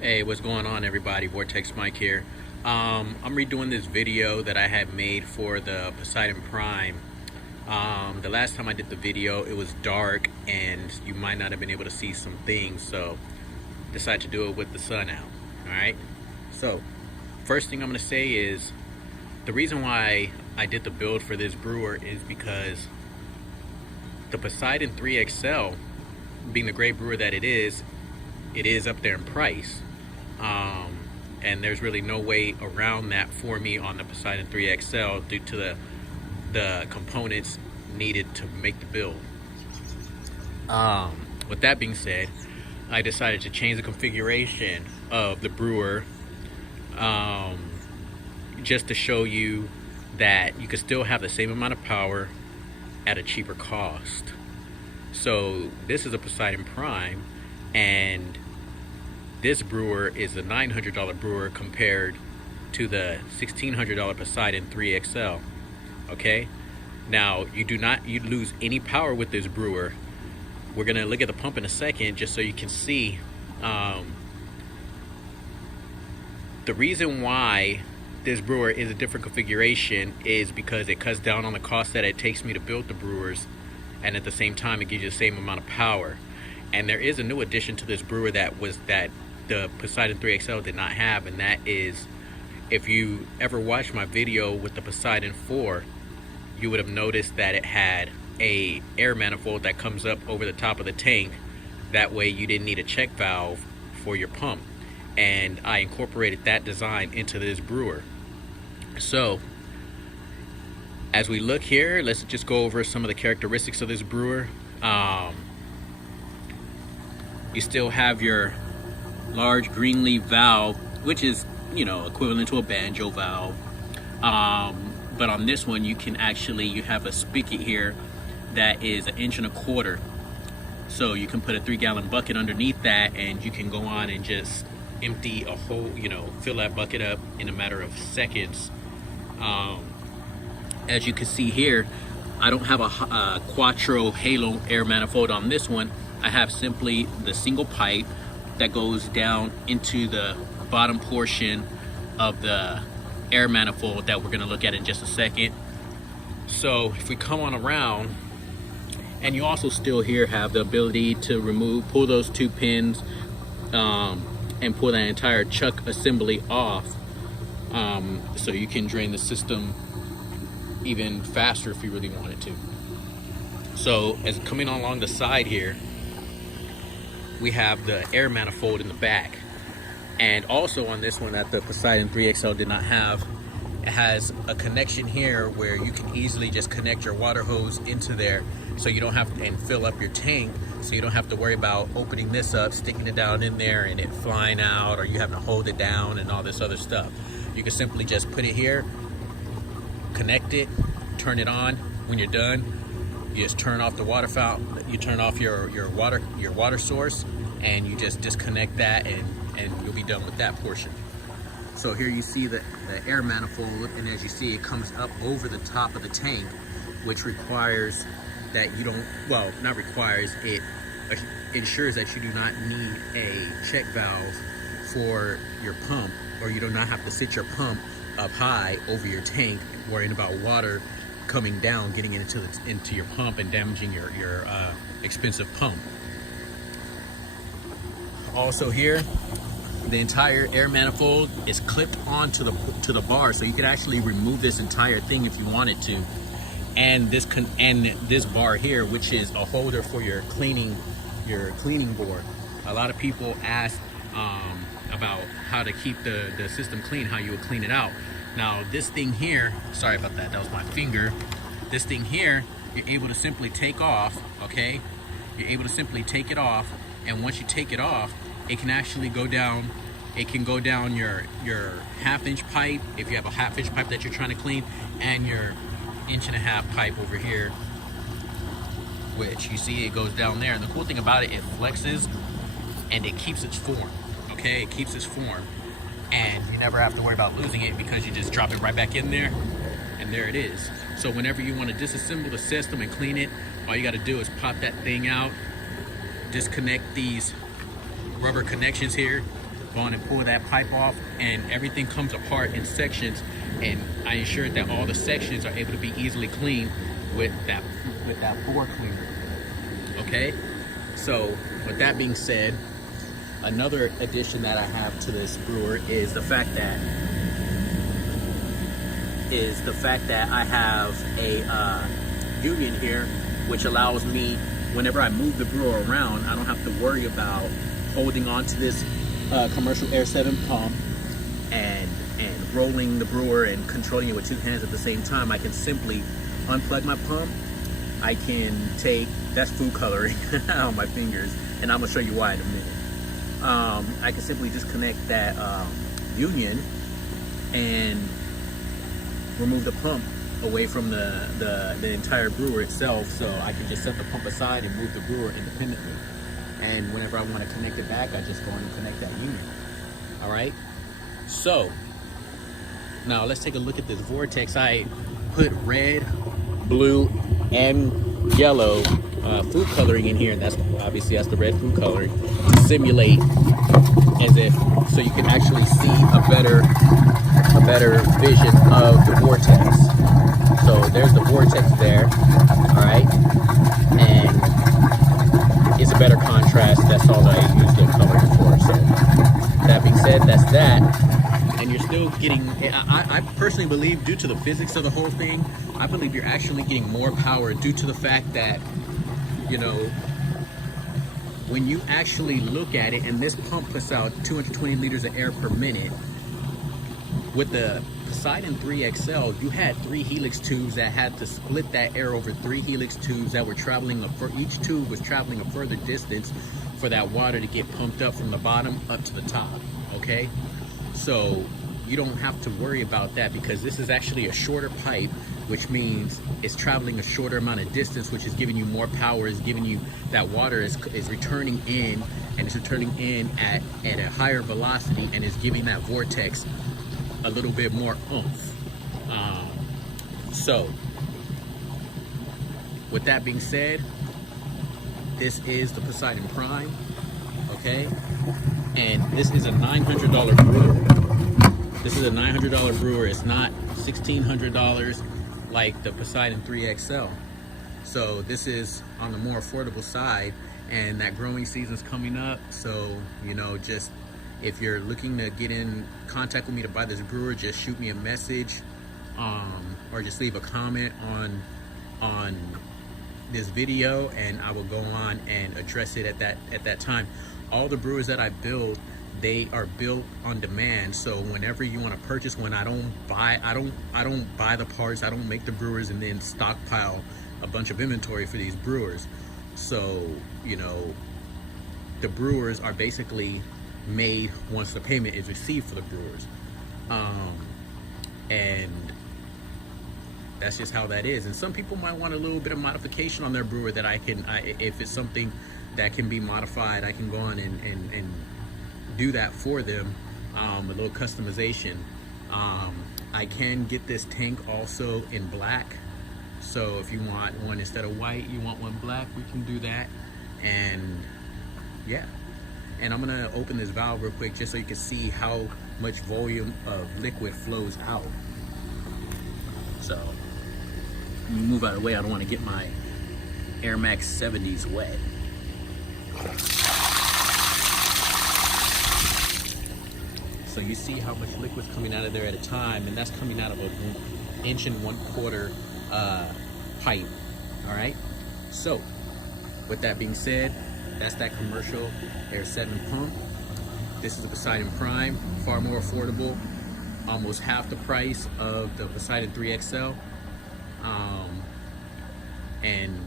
Hey, what's going on, everybody? Vortex Mike here. I'm redoing this video that I had made for the Poseidon Prime. The last time I did the video, it was dark and you might not have been able to see some things, so decided to do it with the sun out. Alright? So, first thing I'm going to say is, the reason why I did the build for this brewer is because the Poseidon 3XL, being the great brewer that it is up there in price. And there's really no way around that for me on the Poseidon 3XL due to the components needed to make the build. With that being said, I decided to change the configuration of the brewer just to show you that you can still have the same amount of power at a cheaper cost. So this is a Poseidon Prime, and this brewer is a $900 brewer compared to the $1,600 Poseidon 3XL. Okay, now you lose any power with this brewer. We're gonna look at the pump in a second just so you can see the reason why this brewer is a different configuration is because it cuts down on the cost that it takes me to build the brewers, and at the same time it gives you the same amount of power. And there is a new addition to this brewer that the Poseidon 3XL did not have, and that is, if you ever watched my video with the Poseidon 4, you would have noticed that it had a air manifold that comes up over the top of the tank. That way you didn't need a check valve for your pump, and I incorporated that design into this brewer. So as we look here, let's just go over some of the characteristics of this brewer. You still have your large green leaf valve, which is, equivalent to a banjo valve. But on this one, you have a spigot here that is 1.25 inches. So you can put a 3-gallon bucket underneath that, and you can go on and just empty a whole, fill that bucket up in a matter of seconds. As you can see here, I don't have a Quattro Halo air manifold on this one. I have simply the single pipe that goes down into the bottom portion of the air manifold that we're going to look at in just a second. So if we come on around, and you also still here have the ability to pull those 2 pins and pull that entire chuck assembly off, so you can drain the system even faster if you really wanted to. So as coming along the side here, we have the air manifold in the back. And also on this one that the Poseidon 3XL did not have, it has a connection here where you can easily just connect your water hose into there, so you don't have to, and fill up your tank, so you don't have to worry about opening this up, sticking it down in there and it flying out, or you having to hold it down and all this other stuff. You can simply just put it here, connect it, turn it on. When you're done, you just turn off the water fountain, you turn off your water source, and you just disconnect that, and you'll be done with that portion. So here you see the air manifold, and as you see, it comes up over the top of the tank, which requires that you don't, well, not requires, it ensures that you do not need a check valve for your pump, or you do not have to sit your pump up high over your tank worrying about water coming down, getting into your pump and damaging your expensive pump. Also here, the entire air manifold is clipped onto the bar, so you could actually remove this entire thing if you wanted to. And this bar here, which is a holder for your cleaning board. A lot of people ask about how to keep the system clean, how you would clean it out. Now this thing here, sorry about that, that was my finger. This thing here, you're able to simply take off, okay? You're able to simply take it off, and once you take it off, it can actually go down, it can go down your 1/2-inch pipe, if you have a 1/2-inch pipe that you're trying to clean, and your 1.5-inch pipe over here, which you see it goes down there. And the cool thing about it flexes and it keeps its form, okay? It keeps its form. And you never have to worry about losing it because you just drop it right back in there, and there it is. So whenever you want to disassemble the system and clean it, all you got to do is pop that thing out, disconnect these rubber connections here, go on and pull that pipe off, and everything comes apart in sections, and I ensured that all the sections are able to be easily cleaned with that floor cleaner. Okay, so with that being said, another addition that I have to this brewer is the fact that I have a union here, which allows me, whenever I move the brewer around, I don't have to worry about holding on to this commercial Air 7 pump and rolling the brewer and controlling it with two hands at the same time. I can simply unplug my pump. I can take, that's food coloring on my fingers, and I'm gonna show you why in a minute. I can simply just connect that union and remove the pump away from the entire brewer itself, so I can just set the pump aside and move the brewer independently. And whenever I want to connect it back, I just go in and connect that union. All right, so now let's take a look at this Vortex. I put red, blue, and yellow food coloring in here, and that's the red food coloring to simulate as if, so you can actually see a better vision of the Vortex. So there's the Vortex there, all right, and it's a better contrast. That's all that I use the coloring for. So that being said, that's that. And you're still getting, I personally believe, due to the physics of the whole thing, I believe you're actually getting more power due to the fact that, you know, when you actually look at it, and this pump puts out 220 liters of air per minute. With the Poseidon 3XL, you had 3 helix tubes that had to split that air over 3 helix tubes that were traveling, each tube was traveling a further distance for that water to get pumped up from the bottom up to the top, okay? So you don't have to worry about that, because this is actually a shorter pipe, which means it's traveling a shorter amount of distance, which is giving you more power, is giving you that water is returning in, and it's returning in at a higher velocity, and is giving that Vortex a little bit more oomph. So with that being said, this is the Poseidon Prime, okay? And this is a $900 brewer. This is a $900 brewer. It's not $1,600 like the Poseidon 3XL. So this is on the more affordable side, and that growing season's coming up. So, you know, just if you're looking to get in contact with me to buy this brewer, just shoot me a message, or just leave a comment on this video, and I will go on and address it at that time. All the brewers that I build, they are built on demand. So whenever you want to purchase one, I don't buy the parts, I don't make the brewers and then stockpile a bunch of inventory for these brewers. So, you know, the brewers are basically made once the payment is received for the brewers, and that's just how that is. And some people might want a little bit of modification on their brewer that if it's something that can be modified, I can go on and do that for them, a little customization. I can get this tank also in black, so if you want one instead of white, you want one black, we can do that. And yeah, and I'm gonna open this valve real quick just so you can see how much volume of liquid flows out. So let me move out of the way, I don't want to get my Air Max 70s wet. So you see how much liquid's coming out of there at a time, and that's coming out of an 1.25 inch pipe. All right, so with that being said, that's that commercial Air 7 pump. This is the Poseidon Prime, far more affordable, almost half the price of the Poseidon 3XL. And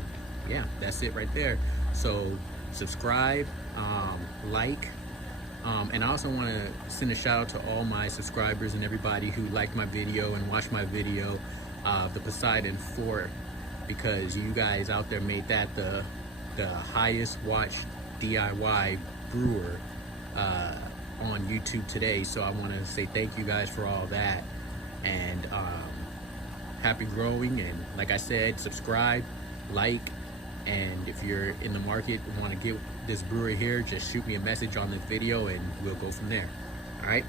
yeah, that's it right there. So subscribe, like, and I also want to send a shout out to all my subscribers and everybody who liked my video and watched my video of the Poseidon 4, because you guys out there made that the highest watched DIY brewer on YouTube today. So I want to say thank you guys for all that, and happy growing. And like I said, subscribe, like, and if you're in the market and want to get this brewer here, just shoot me a message on this video and we'll go from there. All right.